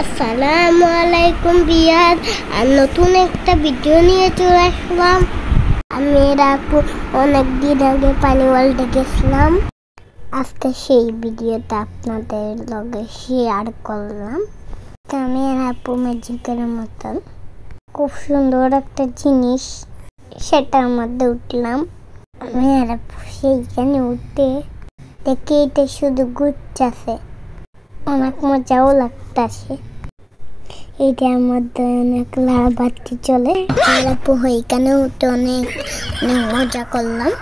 আসসালামু আলাইকুম বিয়ার আর নতুন একটা ভিডিও নিয়ে চলে আসলাম। আমি আপু অনেকদিন আগে পানি ওয়ার্ল্ডে গেছিলাম। আজকে সেই ভিডিওটা আপনাদের লগে শেয়ার করলাম। আমি আপু ম্যাজিকের মতন খুব সুন্দর একটা জিনিস সেটার মধ্যে উঠলাম। আমি আপু সেইখানে উঠে দেখি এটা শুধু ঘুরছে, অনেক মজাও লাগতেছে। এটার মধ্যে অনেক লাল বাতি চলে। আপু এখানে উঠে অনেক মজা করলাম।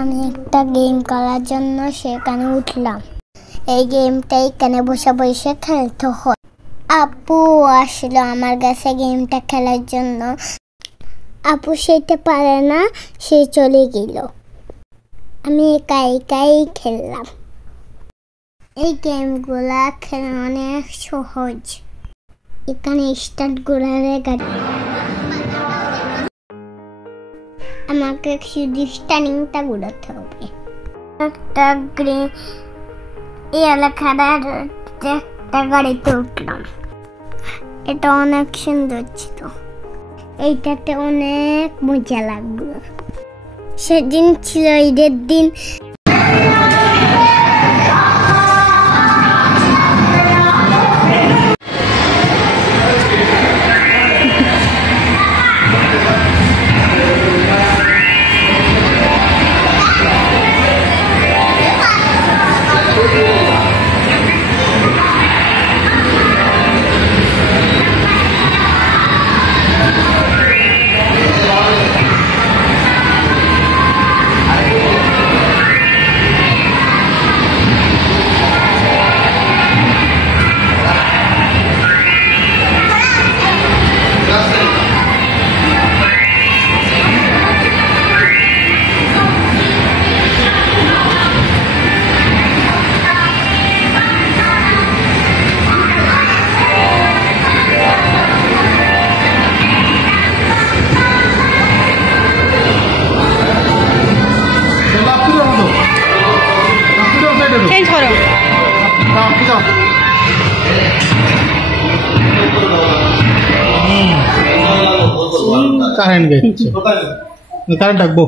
আমি একটা গেম খেলার জন্য সেখানে উঠলাম। এই গেমটা এখানে বসে বসে খেলতে হয়। আপু আসলো আমার কাছে গেমটা খেলার জন্য। আপু সেটা পারে না, সে চলে গেল। আমি একাই খেললাম। এই গেমগুলা খেলা অনেক সহজ। এখানে স্টার্ট ঘোরারে গাড়ি, আমাকে শুধু স্টার্টিংটা ঘোরাতে হবে। একটা গ্রিন এলাকার একটা গাড়িতে উঠলাম। এটা অনেক সুন্দর ছিল। এইটাতে অনেক মজা লাগলো। সেদিন ছিল ঈদের দিন। কারেন্ট গেছে, কারেন্ট ডাকবো।